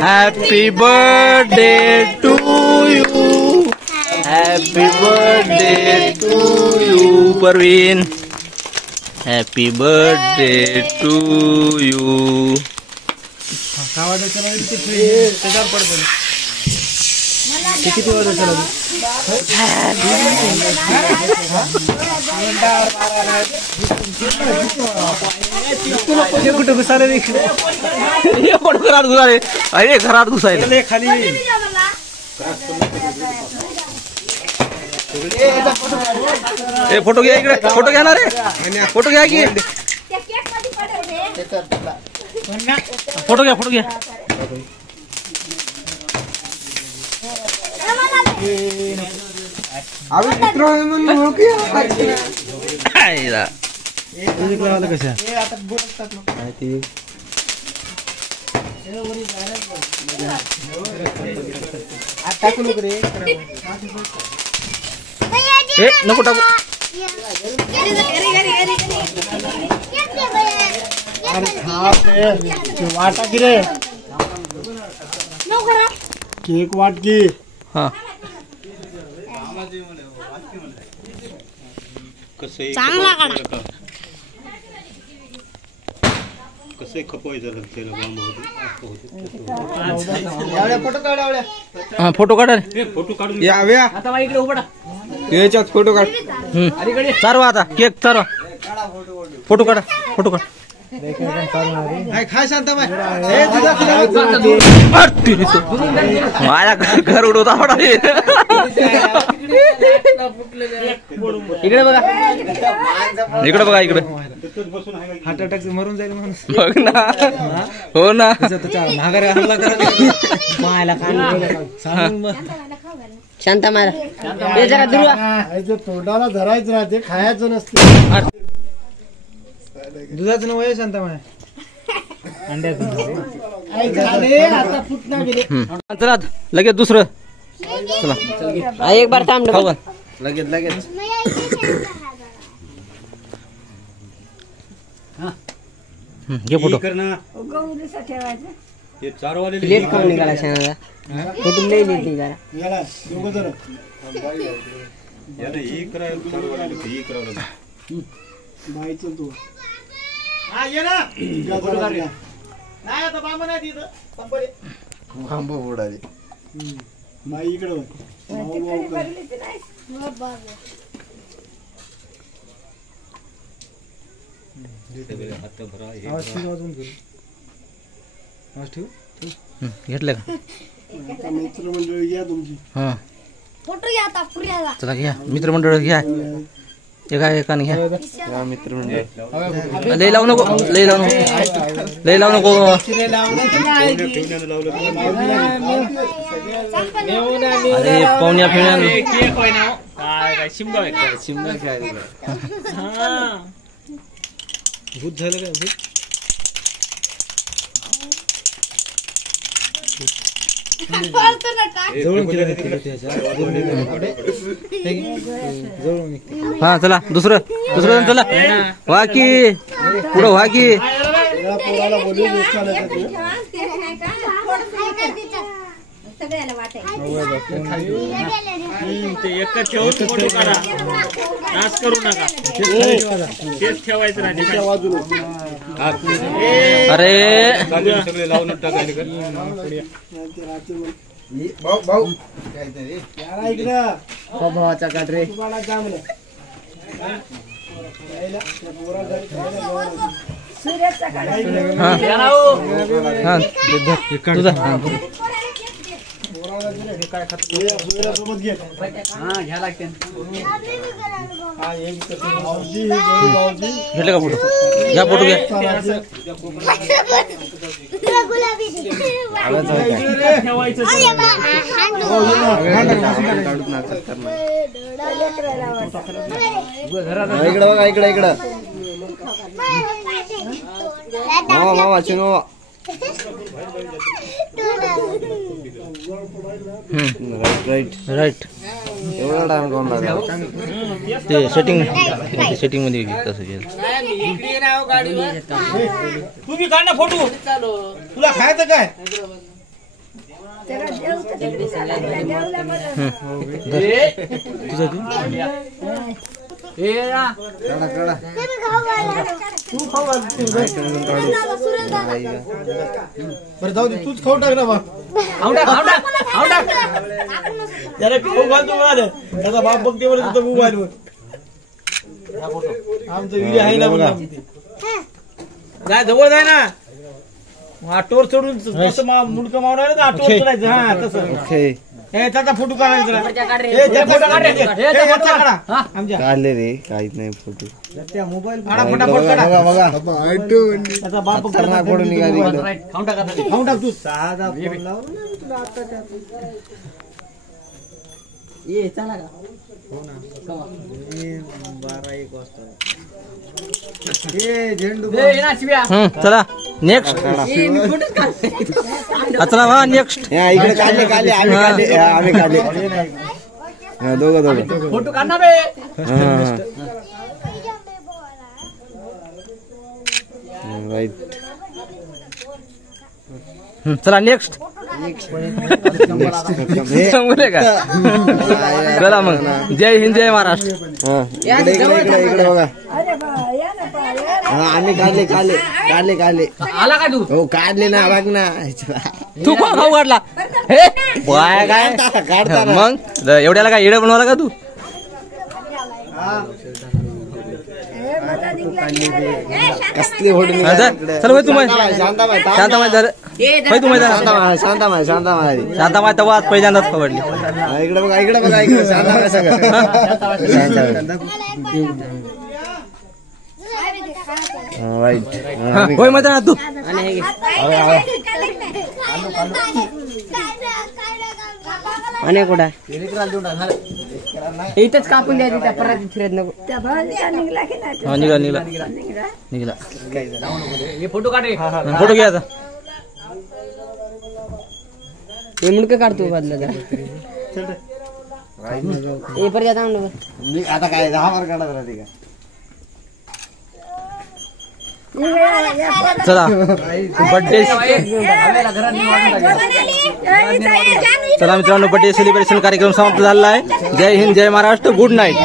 Happy birthday to you. Happy birthday to you, Parveen. Happy birthday to you. किती वाजता चला कुठं घुसाले घरात घुसाले अरे घरात घुसायले खाली फोटो घ्या इकडे फोटो घ्या ना रे फोटो घ्या की फोटो घ्या अभी मित्र म्हणून हो की आईला म्युझिक लावलं कशा माहिती आता टाकू नको रे ए नको टाकू वाटा की रे केक वाट की हा चांगला काढा कसं खपवायचं त्याला फोटो काढा फोटो काढून याव्या आता इकडे उभा याच्यात फोटो काढ चारवा आता केक चारवा फोटो काढा काय शांत माझ्या घर उडवता इकडे बघा इकडे हार्ट अटॅक मरून जाईल माणूस बघ ना हो ना माघारी हल्ला शांत मारा तोंडाला धरायचं राहते खायचं नसते दुधाचं नाव आहे शांता माया चला लगेच दुसरं चला एक बार थांब लगेच घे फोटो लेट करून निघाला शाळेला फोटो लई लेट निघाला बाईचं तू बाई इकडे घेतलं का मित्रमंडळी घ्या तुमची हा चला घ्या मित्रमंडळ घ्या एकाने घ्या मित्रमंडळ लय लावू नको अरे पाहुण्या फिरण्या शिमगा भूत झालं का भूत हा चला दुसरं चला वा की पुढं वा की सगळ्याला वाटायचं नाश करू नका तेच ठेवायचं नाही अरे सगळे लावून टाकायला भाऊ भावाचा काढ रे घेतलं का फोटो घ्या फोटो घ्या इकडं बघा इकडं मामा चिनो राईट एवढा टाइम कोण लागला ते सेटिंग मध्ये तसं केलं. तुम्ही काढ ना फोटो. तुला खायचं काय? बरं जाऊ दे, तूच खाऊ टाक ना बा. त्याला खाऊ घालतो म्हणाले. त्याचा बाप बघते म्हणून तिथं मोबाईलवर. आमचं व्हिडिओ आहे ना म्हणून. जाय जवळ जाय ना. आटोवर चढून कसं मुंडकं मावणार ना आटोवर चढायचं. हा तसं. त्याचा फोटो काढायचा. आमच्या काढले रे काहीच नाही फोटो. फटाफट काढा. त्याचा बाप फोटो निघाली. खाऊन टाक तू. साधा फोन लावून तुला आता ये चला का 12-1 वाजता झेंडू चला नेक्स्ट. चला वा नेक्स्ट. इकडे काढले आम्ही काढले दोघं फोटो काढ ना बे. राईट. चला नेक्स्ट. सांगूले का? चला मग जय हिंद जय महाराष्ट्र. इकडे बघा. आम्ही काढले आला का तू? हो काढले ना बघ ना. तू कोण खाऊ काढला? काय काढता मग एवढ्याला काय येडं बनवला का तू? कसली होडी. चल भाई तुम्ही शांताबाई तेव्हा आज पहिल्यांदाच खवडली. इकडे बघा शांताबाई सगळं. होय मजा तू. आणि कुठं इथंच कापून द्यायची त्या परत फिरत नको. निघाला. फोटो काढ. फोटो घ्यायचा. हे मुंडकं काढतो बदला हे परत आता काय 10 मार्क काढत राहते का? चला बर्थडे. चला मित्रांनो बर्थडे सेलिब्रेशन कार्यक्रम समाप्त झालेला आहे. जय हिंद जय महाराष्ट्र. Good night.